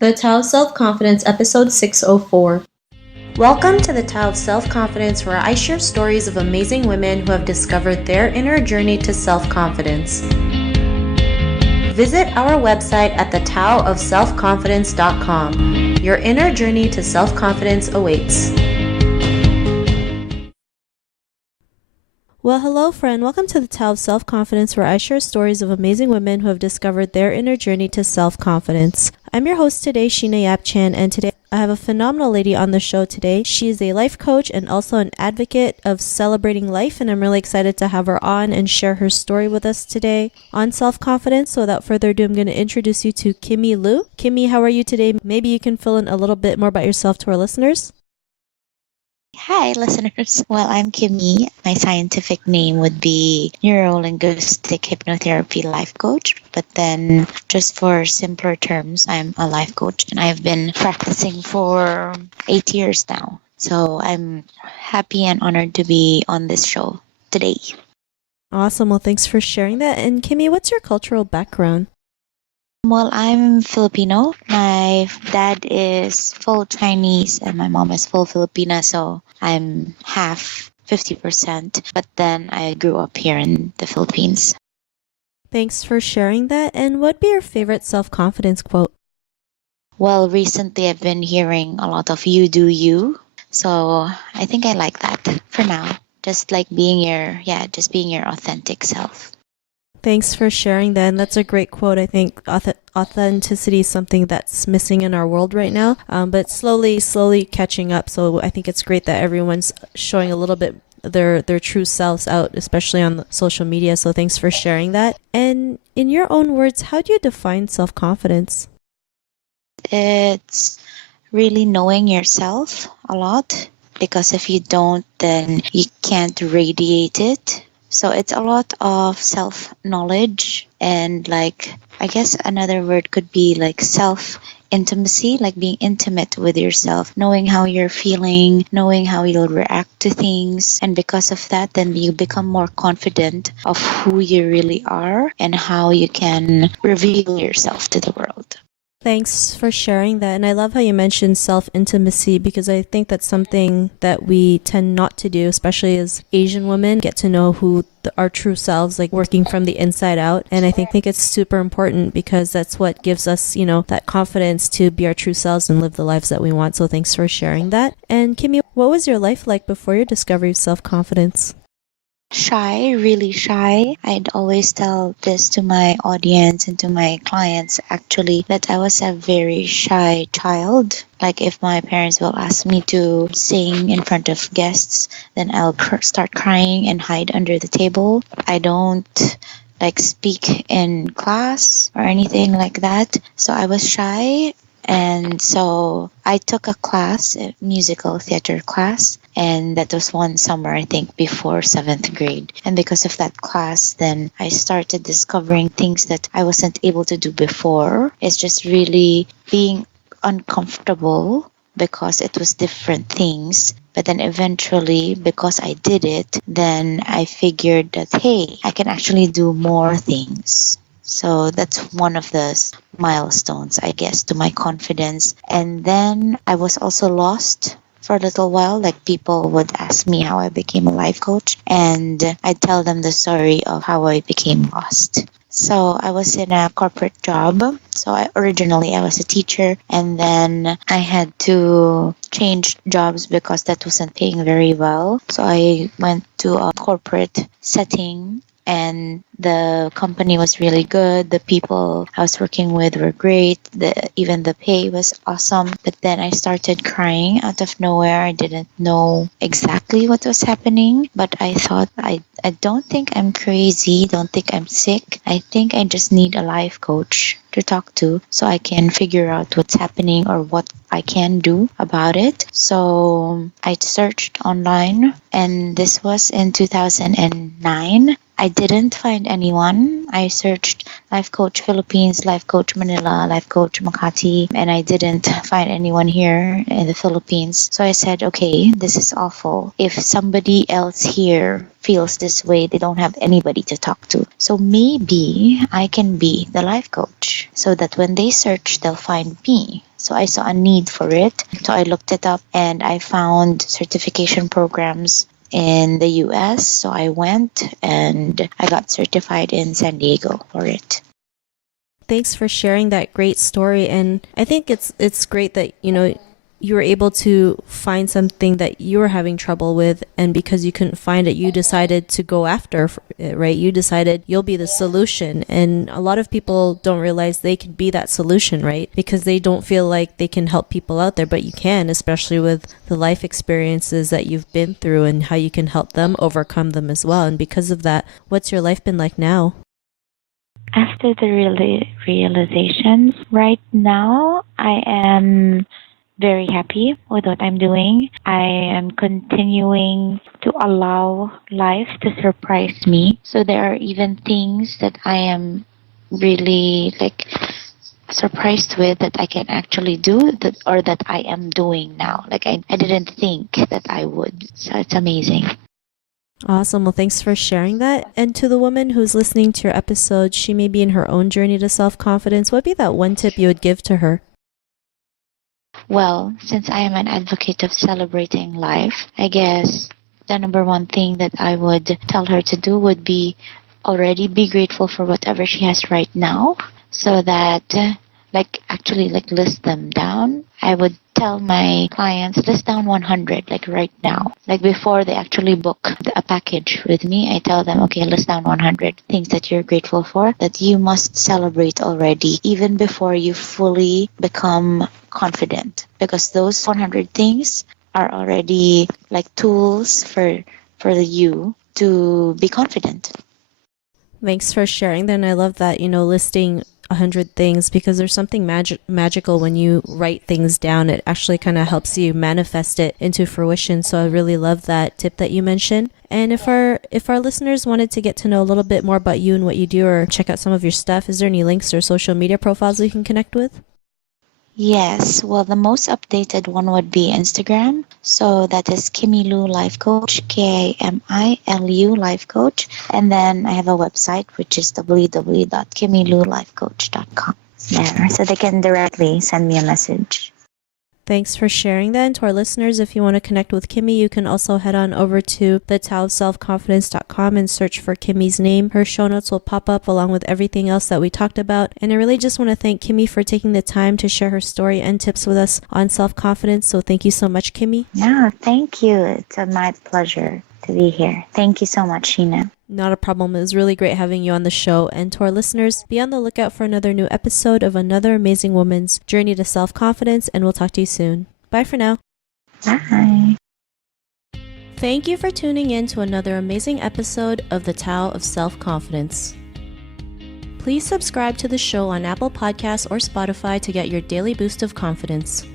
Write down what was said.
The Tao of Self-Confidence, episode 604. Welcome to the Tao of Self-Confidence, where I share stories of amazing women who have discovered their inner journey to self-confidence. Visit our website at thetaoofselfconfidence.com. Your inner journey to self-confidence awaits. Well, hello, friend. Welcome to the Tao of Self-Confidence, where I share stories of amazing women who have discovered their inner journey to self-confidence. I'm your host today, Sheena Yap-Chan, and today I have a phenomenal lady on the show today. She is a life coach and also an advocate of celebrating life, and I'm really excited to have her on and share her story with us today on self-confidence. So without further ado, I'm going to introduce you to Kimi Liu. Kimi, how are you today? Maybe you can fill in a little bit more about yourself to our listeners. Hi, listeners. Well, I'm Kimi. My scientific name would be Neuro-Linguistic Hypnotherapy Life Coach. But then, just for simpler terms, I'm a life coach and I've been practicing for 8 years now. So I'm happy and honored to be on this show today. Awesome. Well, thanks for sharing that. And Kimi, what's your cultural background? Well, I'm Filipino. My dad is full Chinese and my mom is full Filipina, so I'm half 50%. But then I grew up here in the Philippines. Thanks for sharing that. And what'd be your favorite self-confidence quote? Well, recently I've been hearing a lot of you do you. So I think I like that for now. Just like being your authentic self. Thanks for sharing that. And that's a great quote. I think authenticity is something that's missing in our world right now, but slowly catching up. So I think it's great that everyone's showing a little bit their true selves out, especially on social media. So thanks for sharing that. And in your own words, how do you define self-confidence? It's really knowing yourself a lot, because if you don't, then you can't radiate it. So it's a lot of self-knowledge, and like, I guess another word could be like self-intimacy, like being intimate with yourself, knowing how you're feeling, knowing how you'll react to things. And because of that, then you become more confident of who you really are and how you can reveal yourself to the world. Thanks for sharing that. And I love how you mentioned self-intimacy, because I think that's something that we tend not to do, especially as Asian women, get to know who our true selves, like working from the inside out. And I think it's super important, because that's what gives us, that confidence to be our true selves and live the lives that we want. So thanks for sharing that. And Kimi, what was your life like before your discovery of self-confidence? Shy, really shy. I'd always tell this to my audience and to my clients actually, that I was a very shy child. Like if my parents will ask me to sing in front of guests, then I'll start crying and hide under the table. I don't like speak in class or anything like that. So I was shy. And so I took a class, a musical theater class, and that was one summer, I think, before 7th grade. And because of that class, then I started discovering things that I wasn't able to do before. It's just really being uncomfortable because it was different things. But then eventually, because I did it, then I figured that, hey, I can actually do more things. So that's one of the milestones, I guess, to my confidence. And then I was also lost for a little while. Like people would ask me how I became a life coach, and I'd tell them the story of how I became lost. So I was in a corporate job. So originally I was a teacher, and then I had to change jobs because that wasn't paying very well. So I went to a corporate setting, and the company was really good. The people I was working with were great. Even the pay was awesome. But then I started crying out of nowhere. I didn't know exactly what was happening, but I thought, I don't think I'm crazy. Don't think I'm sick. I think I just need a life coach to talk to so I can figure out what's happening or what I can do about it. So I searched online, and this was in 2009. I didn't find anyone. I searched Life Coach Philippines, Life Coach Manila, Life Coach Makati, and I didn't find anyone here in the Philippines. So I said, okay, this is awful. If somebody else here feels this way, they don't have anybody to talk to. So maybe I can be the life coach so that when they search, they'll find me. So I saw a need for it. So I looked it up and I found certification programs in the US. So I went and I got certified in San Diego for it. Thanks for sharing that great story. And I think it's great that, you were able to find something that you were having trouble with, and because you couldn't find it, you decided to go after it, right? You decided you'll be the solution. And a lot of people don't realize they can be that solution, right? Because they don't feel like they can help people out there, but you can, especially with the life experiences that you've been through and how you can help them overcome them as well. And because of that, what's your life been like now? After the realizations, right now I am very happy with what I'm doing. I am continuing to allow life to surprise me. So there are even things that I am really surprised with that I can actually do or that I am doing now. I didn't think that I would. So it's amazing. Awesome. Well, thanks for sharing that. And to the woman who's listening to your episode, she may be in her own journey to self-confidence. What would be that one tip you would give to her? Well, since I am an advocate of celebrating life, I guess the number one thing that I would tell her to do would be already be grateful for whatever she has right now, so that list them down. I would tell my clients, list down 100 right now. Before they actually book a package with me, I tell them, okay, list down 100 things that you're grateful for, that you must celebrate already, even before you fully become confident, because those 100 things are already tools for you to be confident. Thanks for sharing that. And I love that, listing 100 things, because there's something magical when you write things down. It actually kind of helps you manifest it into fruition. So I really love that tip that you mentioned. And if our listeners wanted to get to know a little bit more about you and what you do, or check out some of your stuff, is there any links or social media profiles we can connect with? Yes, well, the most updated one would be Instagram. So that is Kimi Lu Life Coach, KIMILU Life Coach. And then I have a website, which is www.kimilulifecoach.com. There, so they can directly send me a message. Thanks for sharing that. And to our listeners, if you want to connect with Kimi, you can also head on over to thetaoofselfconfidence.com and search for Kimi's name. Her show notes will pop up along with everything else that we talked about. And I really just want to thank Kimi for taking the time to share her story and tips with us on self-confidence. So thank you so much, Kimi. Yeah, thank you. It's my pleasure to be here. Thank you so much, Sheena. Not a problem. It was really great having you on the show. And to our listeners, be on the lookout for another new episode of another amazing woman's journey to self-confidence, and we'll talk to you soon. Bye for now. Bye. Thank you for tuning in to another amazing episode of The Tao of Self-Confidence. Please subscribe to the show on Apple Podcasts or Spotify to get your daily boost of confidence.